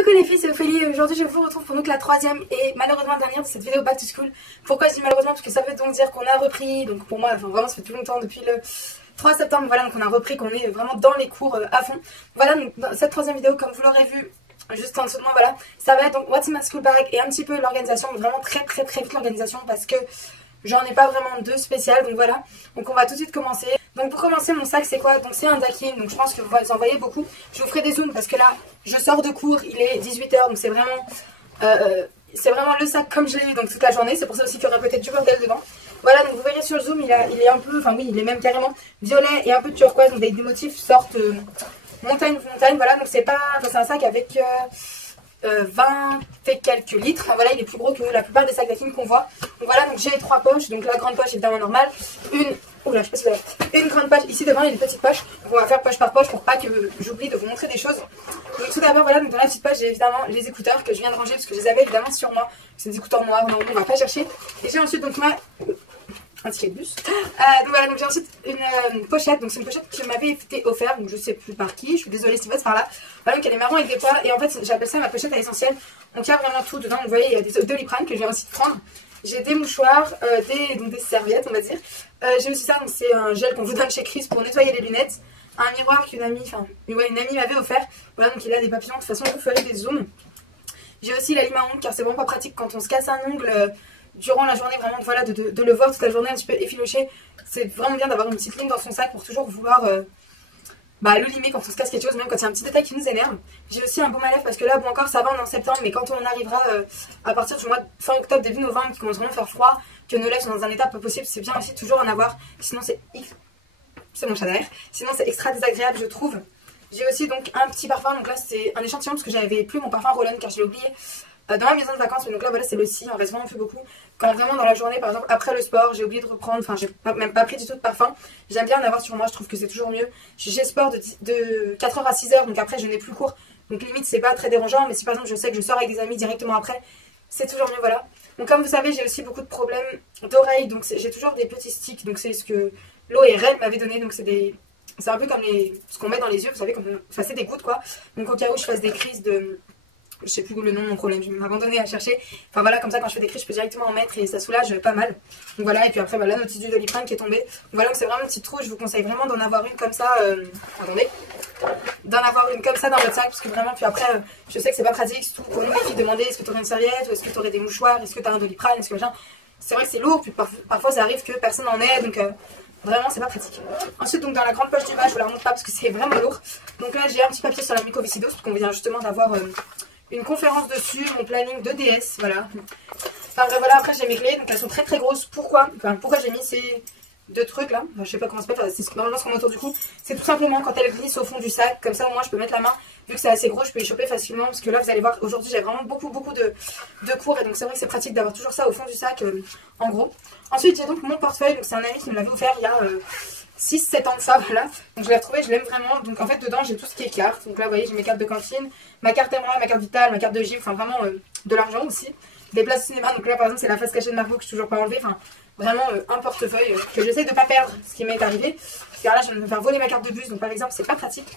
Coucou les filles, c'est Ophélie et aujourd'hui je vous retrouve pour donc la troisième et malheureusement dernière de cette vidéo Back to School. Pourquoi je dis malheureusement? Parce que ça veut donc dire qu'on a repris, donc pour moi, enfin vraiment ça fait tout longtemps depuis le 3 septembre, voilà, donc on a repris, qu'on est vraiment dans les cours à fond. Voilà, donc dans cette troisième vidéo, comme vous l'aurez vu juste en dessous de moi, voilà, ça va être donc What's in my school bag et un petit peu l'organisation, vraiment très vite l'organisation parce que j'en ai pas vraiment de spécial, donc voilà. Donc on va tout de suite commencer. Donc pour commencer, mon sac c'est quoi? Donc c'est un Dakin, donc je pense que vous en voyez beaucoup. Je vous ferai des zooms parce que là, je sors de cours, il est 18 h, donc c'est vraiment le sac comme je l'ai eu donc toute la journée. C'est pour ça aussi qu'il y aurait peut-être du bordel dedans. Voilà, donc vous verrez sur le zoom, il est un peu, enfin oui, il est même carrément violet et un peu turquoise, donc des motifs sortent montagne, voilà. Donc c'est pas, enfin, c'est un sac avec 20 et quelques litres. Enfin, voilà, il est plus gros que la plupart des sacs Dakin qu'on voit. Donc voilà, donc j'ai 3 poches, donc la grande poche évidemment normale, oula, je sais pas si vous avez, une grande poche ici devant et une petite poche. Donc on va faire poche par poche pour pas que j'oublie de vous montrer des choses. Donc tout d'abord, voilà, donc dans la petite poche j'ai évidemment les écouteurs que je viens de ranger parce que je les avais évidemment sur moi. C'est des écouteurs noirs, non, on va pas chercher. Et j'ai ensuite donc un ticket de bus. Donc voilà, donc j'ai ensuite une pochette, donc c'est une pochette qui m'avait été offerte, donc je sais plus par qui, je suis désolée si passe par là. Voilà, donc elle est marron avec des poils et en fait j'appelle ça ma pochette à l'essentiel. Donc il y a vraiment tout dedans, vous voyez, il y a des Doliprane que je viens aussi de prendre. J'ai des mouchoirs, des serviettes on va dire. J'ai aussi ça, donc c'est un gel qu'on vous donne chez Chris pour nettoyer les lunettes. Un miroir qu'une amie, m'avait offert. Voilà, donc il a des papillons, de toute façon vous ferez des zooms. J'ai aussi la lime à ongles car c'est vraiment pas pratique quand on se casse un ongle durant la journée, vraiment voilà, de le voir toute la journée un petit peu effiloché. C'est vraiment bien d'avoir une petite lime dans son sac pour toujours vouloir le limer quand on se casse quelque chose, même quand il y a un petit détail qui nous énerve. J'ai aussi un baume à lèvres parce que là, bon encore ça va, on est en septembre, mais quand on arrivera à partir du mois de fin octobre, début novembre, qui commence vraiment à faire froid, que nos lèvres sont dans un état pas possible, c'est bien aussi toujours en avoir, sinon c'est mon chat derrière, sinon c'est extra désagréable je trouve. J'ai aussi donc un petit parfum, donc là c'est un échantillon parce que j'avais plus mon parfum Roll-On car je l'ai oublié dans ma maison de vacances, mais donc là voilà c'est le si, en reste vraiment plus beaucoup. Quand vraiment dans la journée, par exemple après le sport, j'ai oublié de reprendre, enfin j'ai même pas pris du tout de parfum, j'aime bien en avoir sur moi, je trouve que c'est toujours mieux. J'ai sport de 4 h à 6 h, donc après je n'ai plus cours, donc limite c'est pas très dérangeant, mais si par exemple je sais que je sors avec des amis directement après, c'est toujours mieux, voilà. Donc comme vous savez, j'ai aussi beaucoup de problèmes d'oreilles, donc j'ai toujours des petits sticks, donc c'est ce que l'ORL m'avait donné, donc c'est un peu comme ce qu'on met dans les yeux, vous savez, c'est des gouttes quoi, donc au cas où je fasse des crises de... Je sais plus le nom de mon problème, je vais m'abandonner à chercher. Enfin voilà, comme ça quand je fais des crises, je peux directement en mettre et ça soulage pas mal. Donc voilà, et puis après la notice du Doliprane qui est tombée. Donc voilà, donc c'est vraiment une petite trousse, je vous conseille vraiment d'en avoir une comme ça. Attendez. D'en avoir une comme ça dans votre sac, parce que vraiment, puis après, je sais que c'est pas pratique, surtout pour nous les filles, demander est-ce que tu aurais une serviette, ou est-ce que tu aurais des mouchoirs, est-ce que tu as un Doliprane, est-ce que machin. C'est vrai que c'est lourd, puis parfois ça arrive que personne n'en ait, donc vraiment c'est pas pratique. Ensuite, donc dans la grande poche du bas, je vous la remonte pas parce que c'est vraiment lourd. Donc là, j'ai un petit papier sur la mucoviscidose, parce qu'on vient justement d'avoir une conférence dessus, mon planning de DS, voilà. Enfin bref, voilà, après j'ai mes clés, donc elles sont très grosses. Pourquoi j'ai mis ces deux trucs là, je sais pas comment ça s'appelle, c'est normalement ce qu'on met autour du cou. C'est tout simplement quand elles glissent au fond du sac, comme ça au moins je peux mettre la main, vu que c'est assez gros, je peux y choper facilement. Parce que là vous allez voir, aujourd'hui j'ai vraiment beaucoup de cours, et donc c'est vrai que c'est pratique d'avoir toujours ça au fond du sac, en gros. Ensuite j'ai donc mon portefeuille, donc c'est un ami qui me l'avait offert il y a 6-7 ans de ça, voilà. Donc je l'ai retrouvé, je l'aime vraiment. Donc en fait dedans j'ai tout ce qui est carte. Donc là vous voyez j'ai mes cartes de cantine, ma carte Emerald, ma carte Vitale, ma carte de gym, enfin vraiment de l'argent aussi. Des places de cinéma, donc là par exemple c'est la face cachée de Margot que je n'ai toujours pas enlevée. Enfin vraiment un portefeuille que j'essaie de ne pas perdre, ce qui m'est arrivé. Car là je viens de me faire voler ma carte de bus, donc par exemple c'est pas pratique.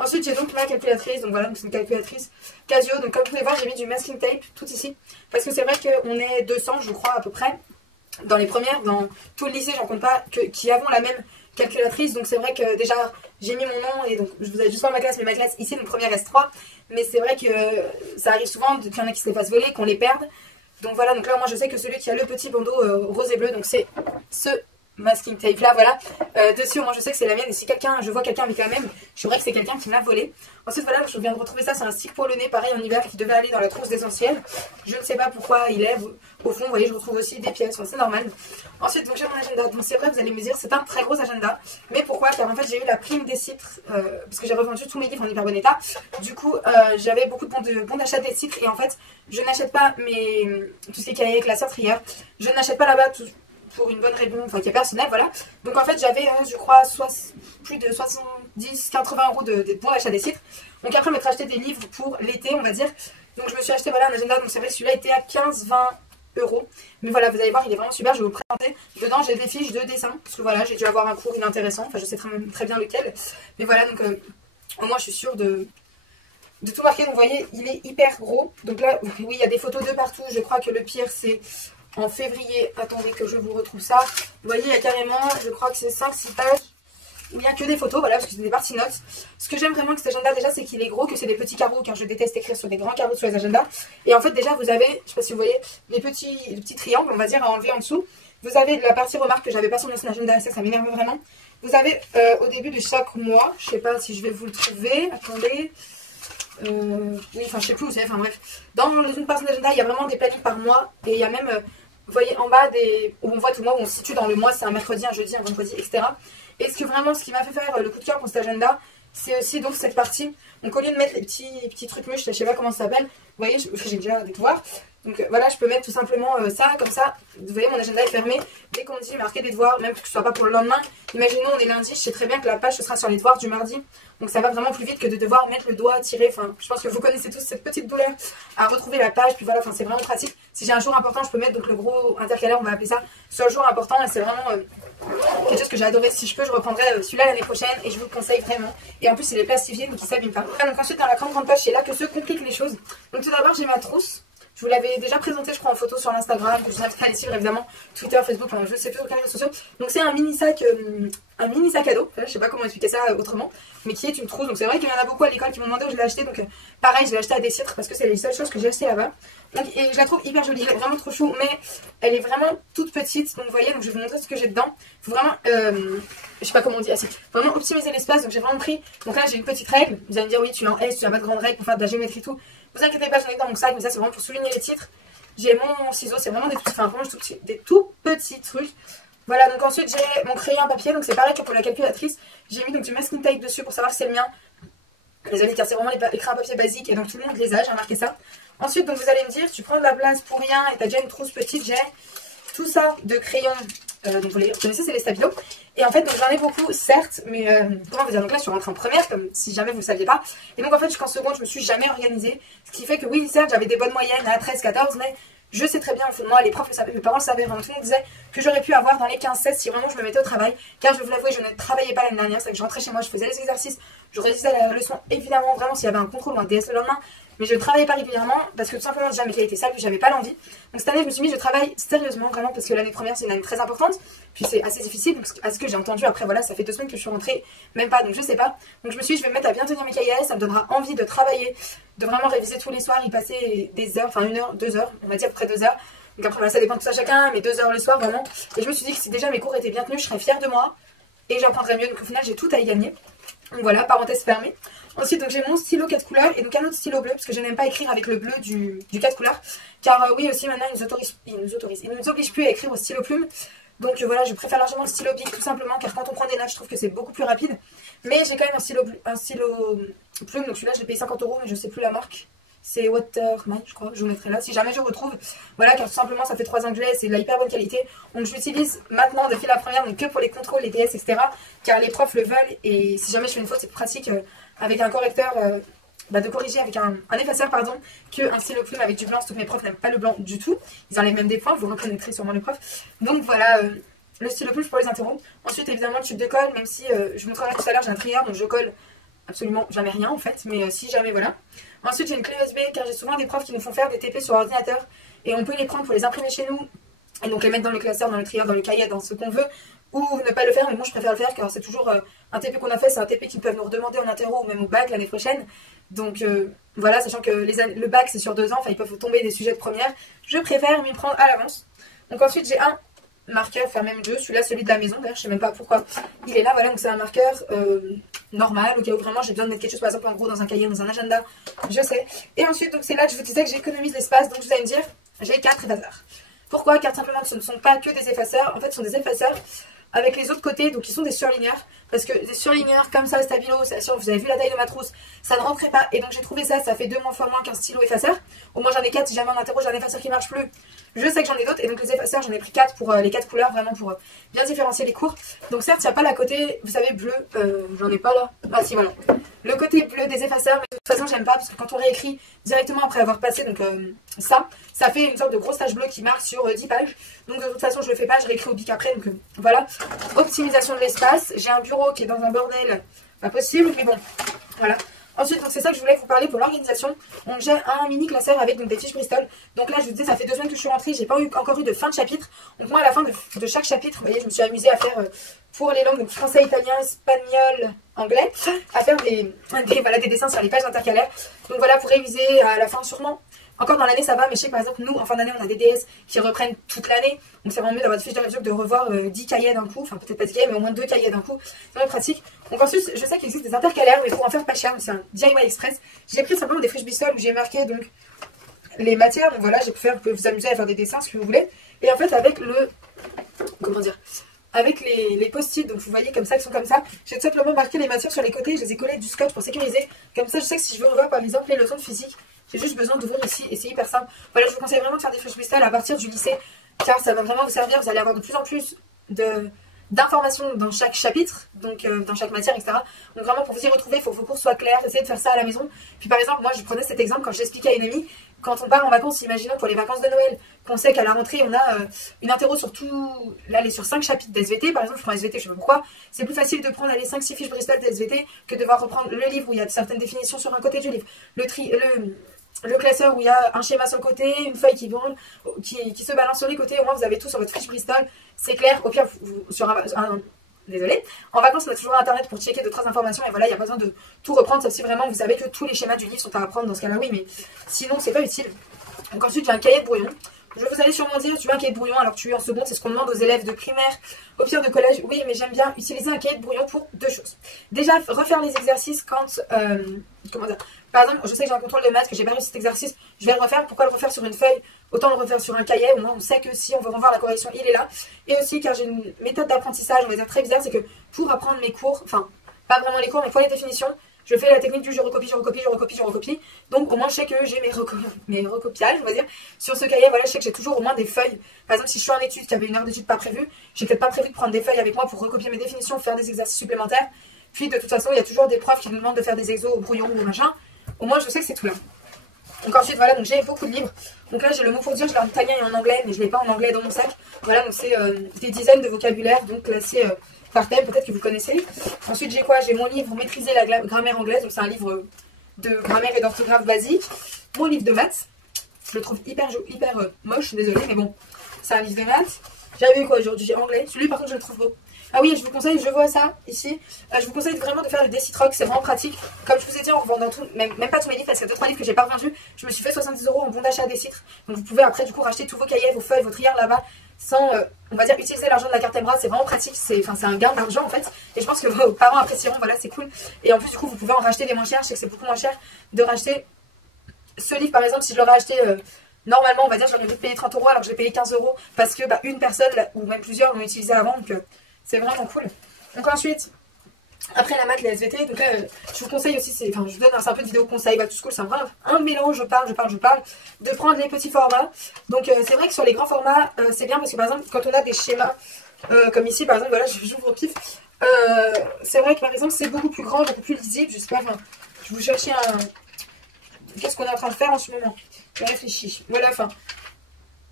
Ensuite j'ai donc ma calculatrice, donc voilà, c'est une calculatrice Casio. Donc comme vous pouvez voir j'ai mis du masking tape tout ici. Parce que c'est vrai qu'on est 200 je crois à peu près. Dans les premières, dans tout le lycée j'en compte pas, qui avons la même calculatrice, donc c'est vrai que déjà j'ai mis mon nom et donc je vous avais juste pas ma classe, mais ma classe ici une première S3, mais c'est vrai que ça arrive souvent qu'il y en a qui se les fassent voler, qu'on les perde. Donc voilà, donc là moi je sais que celui qui a le petit bandeau rose et bleu, donc c'est ce masking tape là, voilà, dessus moi je sais que c'est la mienne, et si je vois quelqu'un avec la même, je saurais que c'est quelqu'un qui me l'a volé. Ensuite voilà, je viens de retrouver ça, c'est un stick pour le nez, pareil en hiver, qui devait aller dans la trousse d'essentiel. Je ne sais pas pourquoi il est, au fond vous voyez je retrouve aussi des pièces, c'est normal. Ensuite donc j'ai mon agenda, donc c'est vrai vous allez me dire c'est un très gros agenda, mais pourquoi? Car en fait j'ai eu la prime des citres, parce que j'ai revendu tous mes livres en hyper bon état. Du coup j'avais beaucoup de bons d'achat des citres, et en fait je n'achète pas tout ce qui est cahier, classeur, trieur, je n'achète pas là-bas pour une bonne raison, enfin qui est personnelle, voilà. Donc en fait j'avais je crois plus de 70-80 € de bons d'achat des citres. Donc après m'être acheté des livres pour l'été on va dire. Donc je me suis acheté voilà un agenda, donc c'est vrai celui-là était à 15-20 €. Mais voilà, vous allez voir, il est vraiment super, je vais vous le présenter. Dedans j'ai des fiches de dessin, parce que voilà, j'ai dû avoir un cours inintéressant, enfin je sais très bien lequel. Mais voilà, donc au moins je suis sûre de tout marquer. Donc vous voyez, il est hyper gros. Donc là, oui, il y a des photos de partout. Je crois que le pire, c'est en février. Attendez que je vous retrouve ça. Vous voyez, il y a carrément, je crois que c'est 5-6 pages où il n'y a que des photos, voilà, parce que c'est des parties notes. Ce que j'aime vraiment avec cet agenda, déjà, c'est qu'il est gros, que c'est des petits carreaux, car je déteste écrire sur des grands carreaux sur les agendas. Et en fait, déjà, vous avez, je sais pas si vous voyez, les petits triangles, on va dire, à enlever en dessous. Vous avez la partie remarque que j'avais pas sur mon agenda, et ça m'énerve vraiment. Vous avez au début de chaque mois, je sais pas si je vais vous le trouver, attendez. Oui, enfin, je sais plus où c'est, enfin bref. Dans une partie d'agenda, il y a vraiment des plannings par mois, et il y a même, vous voyez, en bas, où on voit tout le mois, où on se situe dans le mois, c'est un mercredi, un jeudi, un vendredi, etc. Et ce qui m'a fait faire le coup de cœur pour cet agenda, c'est aussi donc cette partie. Donc au lieu de mettre les petits trucs mûches, je sais pas comment ça s'appelle, vous voyez, j'ai déjà des devoirs. Donc voilà, je peux mettre tout simplement ça, comme ça, vous voyez, mon agenda est fermé. Dès qu'on me dit marquer des devoirs, même que ce soit pas pour le lendemain, imaginons on est lundi, je sais très bien que la page ce sera sur les devoirs du mardi. Donc ça va vraiment plus vite que de devoir mettre le doigt, tirer, enfin je pense que vous connaissez tous cette petite douleur à retrouver la page, puis voilà, enfin c'est vraiment pratique. Si j'ai un jour important, je peux mettre donc le gros intercalaire, on va appeler ça, sur le jour important, et c'est vraiment quelque chose que j'ai adoré. Si je peux, je reprendrai celui-là l'année prochaine, et je vous le conseille vraiment. Et en plus il est plastifié, donc il s'abîme pas. Donc ensuite dans la grande page, c'est là que se compliquent les choses. Donc tout d'abord j'ai ma trousse. Je vous l'avais déjà présenté, je crois, en photo sur l'Instagram, que je vous invite à aller suivre évidemment, Twitter, Facebook, enfin, je ne sais plus aucun réseau social. Donc c'est un mini sac à dos, je sais pas comment expliquer ça autrement, mais qui est une trousse. Donc c'est vrai qu'il y en a beaucoup à l'école qui m'ont demandé où je l'ai acheté, donc pareil, je l'ai acheté à des citres parce que c'est les seules choses que j'ai achetées là-bas. Donc et je la trouve hyper jolie, elle est vraiment trop chou, mais elle est vraiment toute petite. Donc vous voyez, donc je vais vous montrer ce que j'ai dedans. Il faut vraiment, je sais pas comment on dit, vraiment optimiser l'espace. Donc j'ai vraiment pris, donc là j'ai une petite règle. Vous allez me dire oui, tu es en S, tu n'as pas de grande règle pour faire de la géométrie et tout. Vous inquiétez pas, j'en ai dans mon sac, mais ça c'est vraiment pour souligner les titres. J'ai mon ciseau, c'est vraiment des tout petits trucs. Voilà, donc ensuite j'ai mon crayon à papier, donc c'est pareil que pour la calculatrice. J'ai mis donc du masking tape dessus pour savoir si c'est le mien. Les amis, car c'est vraiment les crayons à papier basiques et donc tout le monde les a, j'ai remarqué ça. Ensuite, donc vous allez me dire, tu prends de la place pour rien et t'as déjà une trousse petite. J'ai tout ça de crayons, donc vous les connaissez, c'est les Stabilo. Et en fait, donc j'en ai beaucoup, certes, mais comment vous dire, donc là je suis rentrée en première, comme si jamais vous ne saviez pas. Et donc en fait, jusqu'en seconde, je me suis jamais organisée. Ce qui fait que oui, certes, j'avais des bonnes moyennes à 13, 14, mais je sais très bien, au fond de moi, les profs le savaient, mes parents le savaient, vraiment tout le monde disait que j'aurais pu avoir dans les 15-16 si vraiment je me mettais au travail. Car je vais vous l'avouer, je ne travaillais pas l'année dernière, c'est que je rentrais chez moi, je faisais les exercices, je révisais la leçon, évidemment, vraiment s'il y avait un contrôle ou un DS le lendemain. Mais je ne travaillais pas régulièrement parce que tout simplement déjà mes clés étaient sales, puis j'avais pas l'envie. Donc cette année je me suis mis, je travaille sérieusement vraiment parce que l'année première c'est une année très importante, puis c'est assez difficile, donc à ce que j'ai entendu après voilà ça fait 2 semaines que je suis rentrée, même pas, donc je sais pas. Donc je me suis dit je vais me mettre à bien tenir mes cahiers, ça me donnera envie de travailler, de vraiment réviser tous les soirs, y passer des heures, enfin 1 heure, 2 heures, on va dire à peu près 2 heures. Donc après voilà, ça dépend de tout ça chacun, mais 2 heures le soir vraiment. Et je me suis dit que si déjà mes cours étaient bien tenus, je serais fière de moi et j'apprendrais mieux, donc au final j'ai tout à y gagner. Donc voilà, parenthèse fermée. Ensuite, donc j'ai mon stylo 4 couleurs et donc un autre stylo bleu parce que je n'aime pas écrire avec le bleu du 4 couleurs. Car oui, aussi maintenant ils nous obligent plus à écrire au stylo plume. Donc voilà, je préfère largement le stylo bic tout simplement car quand on prend des notes, je trouve que c'est beaucoup plus rapide. Mais j'ai quand même un stylo plume, donc celui-là je l'ai payé 50 € mais je sais plus la marque. C'est Watermine, je crois, je vous mettrai là si jamais je retrouve. Voilà, car tout simplement ça fait 3 ans que je l'ai, c'est de la hyper bonne qualité. Donc je l'utilise maintenant depuis la première, donc que pour les contrôles, les DS, etc. Car les profs le veulent et si jamais je fais une faute, c'est pratique avec un correcteur, de corriger avec un effaceur, pardon, qu'un stylo plume avec du blanc, sauf que mes profs n'aiment pas le blanc du tout. Ils enlèvent même des points, vous reconnaîtrez sûrement les profs. Donc voilà, le stylo plume pour les interrompre. Ensuite évidemment le tube de colle, même si je vous montrerai tout à l'heure, j'ai un trieur, donc je colle absolument jamais rien en fait, mais si jamais voilà. Ensuite j'ai une clé USB car j'ai souvent des profs qui nous font faire des TP sur ordinateur et on peut les prendre pour les imprimer chez nous et donc les mettre dans le classeur, dans le trieur, dans le cahier, dans ce qu'on veut ou ne pas le faire, mais moi je préfère le faire car c'est toujours un TP qu'on a fait, c'est un TP qu'ils peuvent nous redemander en interro ou même au bac l'année prochaine. Donc voilà, sachant que le bac c'est sur 2 ans, enfin ils peuvent tomber des sujets de première, je préfère m'y prendre à l'avance. Donc ensuite j'ai un marqueur, enfin même deux, celui-là celui de la maison d'ailleurs, je sais même pas pourquoi il est là, voilà, donc c'est un marqueur normal, au cas où vraiment j'ai besoin de mettre quelque chose par exemple en gros dans un cahier, dans un agenda, je sais. Et ensuite donc c'est là que je vous disais que j'économise l'espace, donc vous allez me dire, j'ai 4 effaceurs. Pourquoi? Car simplement ce ne sont pas que des effaceurs, en fait ce sont des effaceurs avec les autres côtés, donc ils sont des surligneurs, parce que des surligneurs comme ça, stabilo, vous avez vu la taille de ma trousse, ça ne rentrait pas, et donc j'ai trouvé ça, ça fait 2 fois moins qu'un stylo effaceur. Au moins j'en ai 4, si jamais en interro j'ai un effaceur qui marche plus, je sais que j'en ai d'autres, et donc les effaceurs j'en ai pris 4 pour les 4 couleurs, vraiment pour bien différencier les cours. Donc certes il n'y a pas la côté, vous savez, bleu, j'en ai pas là, ah si voilà, le côté bleu des effaceurs, mais de toute façon j'aime pas, parce que quand on réécrit directement après avoir passé, donc ça fait une sorte de grosse tache bleue qui marque sur 10 pages, donc de toute façon je le fais pas, je réécris au bic après, donc voilà. Optimisation de l'espace, j'ai un bureau qui est dans un bordel pas possible, mais bon, voilà. Ensuite, donc c'est ça que je voulais vous parler pour l'organisation. Donc j'ai un mini classeur avec donc, des fiches Bristol. Donc là, je vous disais, ça fait 2 semaines que je suis rentrée, j'ai pas encore eu de fin de chapitre. Donc moi, à la fin de chaque chapitre, vous voyez, je me suis amusée à faire pour les langues donc français, italien, espagnol, anglais, à faire voilà, des dessins sur les pages intercalaires. Donc voilà, pour réviser à la fin sûrement. Encore dans l'année ça va, mais je sais que par exemple nous en fin d'année on a des DS qui reprennent toute l'année. Donc c'est vraiment mieux d'avoir des fiches de révision que de revoir 10 cahiers d'un coup. Enfin peut-être pas 10 cahiers mais au moins 2 cahiers d'un coup. C'est vraiment pratique. Donc ensuite je sais qu'il existe des intercalaires mais pour en faire pas cher, c'est un DIY Express. J'ai pris simplement des fiches Bristol où j'ai marqué donc les matières. Donc voilà, j'ai pu faire, vous pouvez vous amuser à faire des dessins si vous voulez. Et en fait avec le... comment dire, avec les post-it, donc vous voyez comme ça, qui sont comme ça, j'ai tout simplement marqué les matières sur les côtés, je les ai collés avec du scotch pour sécuriser. Comme ça je sais que si je veux revoir par exemple les leçons de physique, j'ai juste besoin d'ouvrir ici et c'est hyper simple. Voilà, je vous conseille vraiment de faire des fiches Bristol à partir du lycée, car ça va vraiment vous servir, vous allez avoir de plus en plus d'informations dans chaque chapitre, donc dans chaque matière, etc. Donc vraiment pour vous y retrouver, il faut que vos cours soient clairs, essayez de faire ça à la maison. Puis par exemple, moi je prenais cet exemple quand j'expliquais à une amie, quand on part en vacances, imaginons pour les vacances de Noël, qu'on sait qu'à la rentrée on a une interro sur tout, là elle est sur 5 chapitres d'SVT, par exemple je prends SVT, je sais pas pourquoi, c'est plus facile de prendre les 5-6 fiches Bristol d'SVT que de devoir reprendre le livre où il y a certaines définitions sur un côté du livre, le classeur où il y a un schéma sur le côté, une feuille qui brûle, qui se balance sur les côtés, au moins vous avez tout sur votre fiche Bristol, c'est clair, au pire désolé, en vacances on a toujours internet pour checker d'autres informations et voilà, il n'y a pas besoin de tout reprendre, sauf si vraiment vous savez que tous les schémas du livre sont à apprendre, dans ce cas là oui, mais sinon c'est pas utile. Donc ensuite j'ai un cahier de brouillon. Vous allez sûrement dire, tu veux un cahier de brouillon alors tu es en seconde, c'est ce qu'on demande aux élèves de primaire, au pire de collège. Oui, mais j'aime bien utiliser un cahier de brouillon pour 2 choses. Déjà, refaire les exercices quand, comment dire, par exemple, je sais que j'ai un contrôle de maths, que j'ai pas réussi cet exercice, je vais le refaire, pourquoi le refaire sur une feuille? Autant le refaire sur un cahier, au moins on sait que si on veut revoir la correction, il est là. Et aussi, car j'ai une méthode d'apprentissage, on va dire très bizarre, c'est que pour apprendre mes cours, enfin, pas vraiment les cours, mais pour les définitions, je fais la technique du je recopie, je recopie, je recopie, je recopie. Donc au moins je sais que j'ai mes recopiages, on va dire. Sur ce cahier, voilà, je sais que j'ai toujours au moins des feuilles. Par exemple, si je suis en études, qu'il y avait une heure d'études pas prévue, j'ai peut-être pas prévu de prendre des feuilles avec moi pour recopier mes définitions, faire des exercices supplémentaires. Puis de toute façon, il y a toujours des profs qui nous demandent de faire des exos au brouillon ou au machin. Au moins je sais que c'est tout là. Donc ensuite voilà, donc j'ai beaucoup de livres. Donc là j'ai le mot pour dire, je l'ai en italien et en anglais, mais je ne l'ai pas en anglais dans mon sac. Voilà, donc c'est des dizaines de vocabulaire, donc classés par thème, peut-être que vous connaissez. Ensuite j'ai quoi? J'ai mon livre Maîtriser la grammaire anglaise, donc c'est un livre de grammaire et d'orthographe basique. Mon livre de maths, je le trouve hyper moche, désolé, mais bon, c'est un livre de maths. J'avais quoi aujourd'hui? J'ai anglais, celui par contre je le trouve beau. Ah oui, je vous conseille, je vois ça ici, je vous conseille vraiment de faire le Décitrox, c'est vraiment pratique. Comme je vous ai dit en revendant tout, même pas tous mes livres, parce qu'il y a 2-3 livres que j'ai pas revendus, je me suis fait 70 € en bon d'achat des Décitre. Donc vous pouvez après du coup racheter tous vos cahiers, vos feuilles, vos trieurs là-bas, sans, on va dire, utiliser l'argent de la carte Embra, c'est vraiment pratique, c'est un gain d'argent en fait. Et je pense que vos parents apprécieront, voilà, c'est cool. Et en plus du coup, vous pouvez en racheter des moins chers, je sais que c'est beaucoup moins cher de racheter ce livre par exemple, si je l'aurais acheté... normalement, on va dire, j'aurais dû payer 30 € alors que j'ai payé 15 € parce que une personne ou même plusieurs l'ont utilisé avant, donc c'est vraiment cool. Donc ensuite, après la maths, les SVT, donc là, je vous conseille aussi, je vous donne un peu de vidéo conseil, tout school, c'est un mélange, je parle, de prendre les petits formats. Donc c'est vrai que sur les grands formats, c'est bien parce que par exemple, quand on a des schémas, comme ici par exemple, voilà, j'ouvre au pif, c'est vrai que par exemple, c'est beaucoup plus grand, beaucoup plus lisible, je sais pas, je vous cherchais un... Qu'est-ce qu'on est en train de faire en ce moment? Je réfléchis. Voilà,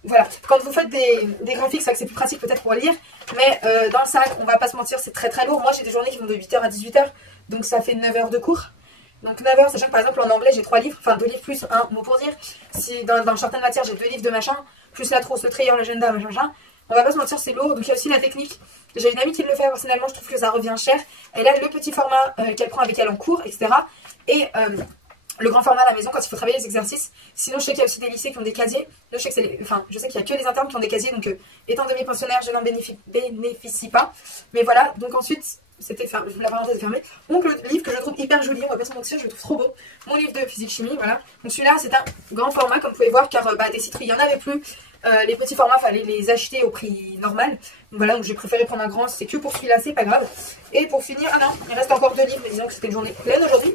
voilà. Quand vous faites des graphiques, c'est vrai que c'est plus pratique peut-être pour lire. Mais dans le sac, on va pas se mentir, c'est très très lourd. Moi, j'ai des journées qui vont de 8 h à 18 h. Donc ça fait 9 heures de cours. Donc 9 heures, sachant que par exemple en anglais, j'ai 3 livres. Enfin 2 livres plus un mot pour dire. Si dans certaines matières, j'ai 2 livres de machin. Plus la trousse, le trayeur, l'agenda, machin. On va pas se mentir, c'est lourd. Donc il y a aussi la technique. J'ai une amie qui le fait personnellement. Je trouve que ça revient cher. Elle a le petit format qu'elle prend avec elle en cours, etc. Et... le grand format à la maison quand il faut travailler les exercices. Sinon, je sais qu'il y a aussi des lycées qui ont des casiers. Je sais qu'il y a que les internes qui ont des casiers. Donc, étant demi-pensionnaire, je n'en bénéficie pas. Mais voilà. Donc, ensuite, la parenthèse est fermée. Donc, le livre que je trouve hyper joli, on va pas se mentir, je le trouve trop beau. Mon livre de physique-chimie, voilà. Donc, celui-là, c'est un grand format, comme vous pouvez voir, car des citres, il n'y en avait plus. Les petits formats, fallait les acheter au prix normal. Donc voilà, donc j'ai préféré prendre un grand, c'est que pour celui-là, c'est pas grave. Et pour finir, ah non, il reste encore 2 livres, mais disons que c'était une journée pleine aujourd'hui.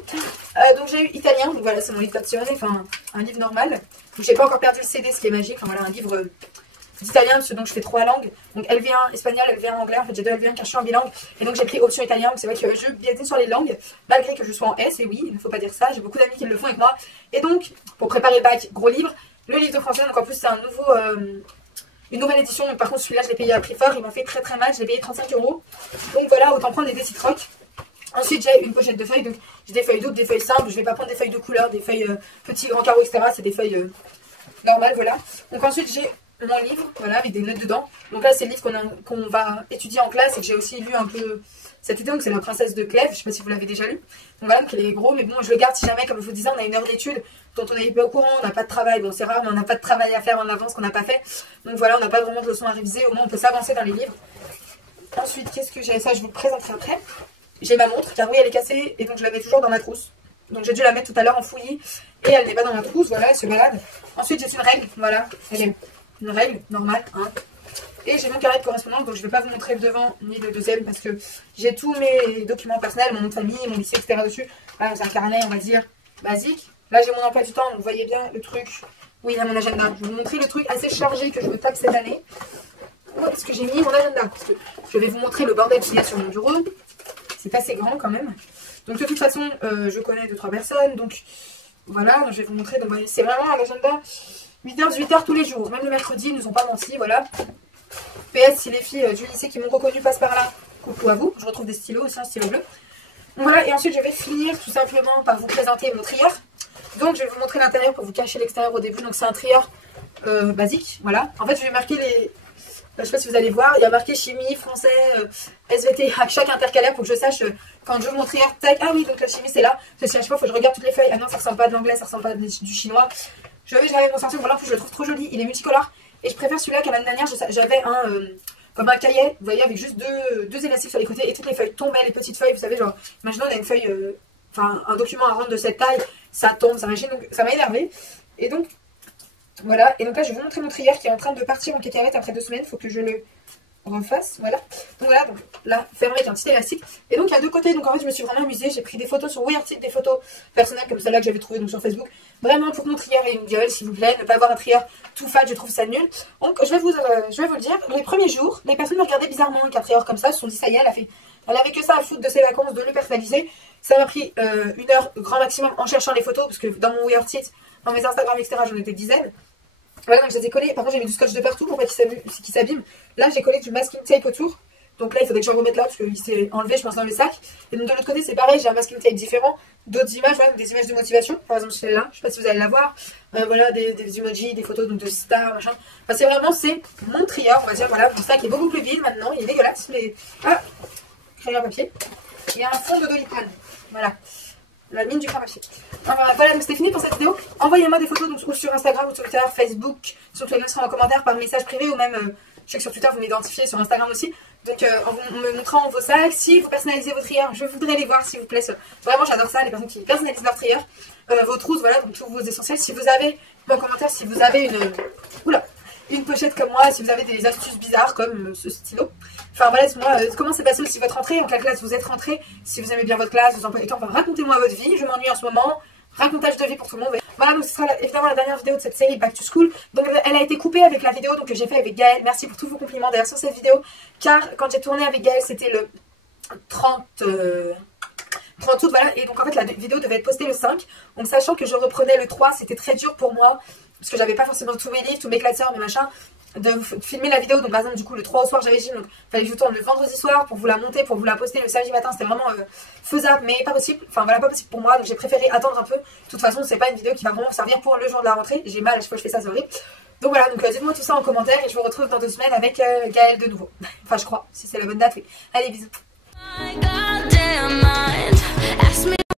Donc j'ai eu italien, donc voilà, c'est mon livre passionné, un livre normal. Donc j'ai pas encore perdu le CD, ce qui est magique, voilà, un livre d'italien, donc je fais 3 langues. Donc LV1 espagnol, LV1 anglais, en fait j'ai 2 LV1 car je suis en bilingue. Et donc j'ai pris option italien, donc c'est vrai que je biaisais sur les langues, malgré que je sois en S, et oui, il ne faut pas dire ça, j'ai beaucoup d'amis qui le font avec moi. Et donc, pour préparer le bac, gros livre. Le livre de français, donc en plus c'est une nouvelle édition, par contre celui-là je l'ai payé à prix fort, il m'a fait très très mal, je l'ai payé 35 €. Donc voilà, autant prendre des Décitrox. Ensuite j'ai une pochette de feuilles, donc j'ai des feuilles doubles, des feuilles simples, je vais pas prendre des feuilles de couleur, des feuilles petits, grands carreaux, etc. C'est des feuilles normales, voilà. Donc ensuite j'ai mon livre, voilà, avec des notes dedans. Donc là c'est le livre qu'on va étudier en classe et que j'ai aussi lu un peu cet été, donc c'est La Princesse de Clèves, je sais pas si vous l'avez déjà lu. Donc voilà, donc il est gros, mais bon je le garde si jamais, comme je vous disais, on a une heure d'études dont on n'est pas au courant, on n'a pas de travail, bon c'est rare, mais on n'a pas de travail à faire en avance qu'on n'a pas fait. Donc voilà, on n'a pas vraiment de leçons à réviser, au moins on peut s'avancer dans les livres. Ensuite, qu'est-ce que j'ai? Ça je vous le présenterai après. J'ai ma montre, car oui elle est cassée et donc je la mets toujours dans ma trousse. Donc j'ai dû la mettre tout à l'heure en fouillis et elle n'est pas dans ma trousse, voilà, elle se balade. Ensuite j'ai une règle, voilà, elle est une règle normale, hein. Et j'ai mon carnet de correspondance, donc je ne vais pas vous montrer le devant ni le deuxième parce que j'ai tous mes documents personnels, mon nom de famille, mon lycée, etc. dessus. Voilà, c'est un carnet, on va dire, basique. Là j'ai mon emploi du temps, donc vous voyez bien le truc. Oui, il y a mon agenda. Je vais vous montrer le truc assez chargé que je me tape cette année. Où est-ce que j'ai mis mon agenda? Parce que je vais vous montrer le bordel qu'il y a sur mon bureau. C'est assez grand quand même. Donc de toute façon, je connais 2-3 personnes. Donc voilà, donc, je vais vous montrer. Donc c'est vraiment un agenda 8h-18h tous les jours. Même le mercredi, ils nous ont pas menti, voilà. PS, si les filles du lycée qui m'ont reconnu passent par là, coucou à vous. Je retrouve des stylos aussi, un stylo bleu. Donc voilà, et ensuite je vais finir tout simplement par vous présenter mon trieur. Donc je vais vous montrer l'intérieur pour vous cacher l'extérieur au début. Donc c'est un trieur basique, voilà. En fait je vais marquer les... Je sais pas si vous allez voir, il y a marqué chimie, français, SVT à chaque intercalaire pour que je sache quand je veux mon trieur, tac, ah oui, donc la chimie c'est là. Parce que à chaque fois, il faut que je regarde toutes les feuilles. Ah non, ça ressemble pas à de l'anglais, ça ressemble pas à du chinois. J'avais mon sortir, voilà, en plus je le trouve trop joli, il est multicolore. Et je préfère celui-là qu'à l'année dernière, j'avais un comme un cahier, vous voyez, avec juste deux élastiques sur les côtés et toutes les feuilles tombaient, les petites feuilles, vous savez, genre, imaginons on a une feuille, enfin un document à rendre de cette taille, ça tombe, ça machine, donc ça m'a énervé. Et donc, voilà, et donc là je vais vous montrer mon trieur qui est en train de partir en cacahuète après 2 semaines, il faut que je le refasse, voilà. Donc voilà, donc là, fermé avec un petit élastique. Et donc il y a 2 côtés, donc en fait je me suis vraiment amusée, j'ai pris des photos sur WeArtIt, des photos personnelles comme celle-là que j'avais trouvée donc sur Facebook. Vraiment pour que mon trieur ait une gueule, s'il vous plaît, ne pas avoir un trieur tout fat, je trouve ça nul. Donc je vais vous le dire, les premiers jours, les personnes me regardaient bizarrement avec un trieur comme ça, se sont dit ça y est, elle avait que ça à foutre de ses vacances, de le personnaliser. Ça m'a pris 1 heure grand maximum en cherchant les photos, parce que dans mon WeArtIt, dans mes Instagram, etc., j'en ai des dizaines. Voilà, donc je les ai collés. Par contre, j'ai mis du scotch de partout pour pas qu'il s'abîme. Là, j'ai collé du masking tape autour. Donc là, il faudrait que je remette là parce qu'il s'est enlevé, je pense, dans le sac. Et donc de l'autre côté, c'est pareil, j'ai un masking tape différent. D'autres images, voilà, des images de motivation. Par exemple, celle-là, je sais pas si vous allez la voir. Voilà, des emojis, des photos donc de stars, machin. Enfin, c'est vraiment, c'est mon trieur, on va dire. Voilà, mon sac est beaucoup plus vide maintenant. Il est dégueulasse, mais. Ah, crayon à papier. Il y a un fond de Doliprane. Voilà. La mine du crayon à papier. Voilà, donc c'était fini pour cette vidéo. Envoyez-moi des photos donc, ou sur Instagram ou Twitter, Facebook, surtout les liens seront en commentaire par message privé ou même, je sais que sur Twitter vous m'identifiez, sur Instagram aussi. Donc en me montrant vos sacs, si vous personnalisez vos trieurs, je voudrais les voir s'il vous plaît. Vraiment j'adore ça, les personnes qui personnalisent leurs trieurs. Vos trousses, voilà, donc tous vos essentiels. Si vous avez, en commentaire, si vous avez une pochette comme moi, si vous avez des astuces bizarres comme ce stylo. Enfin voilà, dites-moi comment s'est passé aussi votre rentrée, en quelle classe vous êtes rentré, si vous aimez bien votre classe, vos emplois du temps, enfin racontez-moi votre vie, je m'ennuie en ce moment, racontage de vie pour tout le monde. Voilà, donc ce sera évidemment la dernière vidéo de cette série Back to School. Donc elle a été coupée avec la vidéo que j'ai fait avec Gaëlle, merci pour tous vos compliments d'ailleurs sur cette vidéo, car quand j'ai tourné avec Gaëlle c'était le 30 août, voilà, et donc en fait la vidéo devait être postée le 5, donc sachant que je reprenais le 3, c'était très dur pour moi, parce que j'avais pas forcément tous mes livres, tous mes classeurs, mes machins, de filmer la vidéo. Donc par exemple du coup le 3 au soir j'avais gym, donc il fallait que je tourne le vendredi soir pour vous la monter, pour vous la poster le samedi matin. C'était vraiment faisable mais pas possible, enfin voilà, pas possible pour moi, donc j'ai préféré attendre un peu. De toute façon c'est pas une vidéo qui va vraiment servir pour le jour de la rentrée, j'ai mal à chaque fois que je fais ça, c'est horrible. Donc voilà, donc dites-moi tout ça en commentaire et je vous retrouve dans 2 semaines avec Gaëlle de nouveau. Enfin je crois, si c'est la bonne date, oui. Allez, bisous.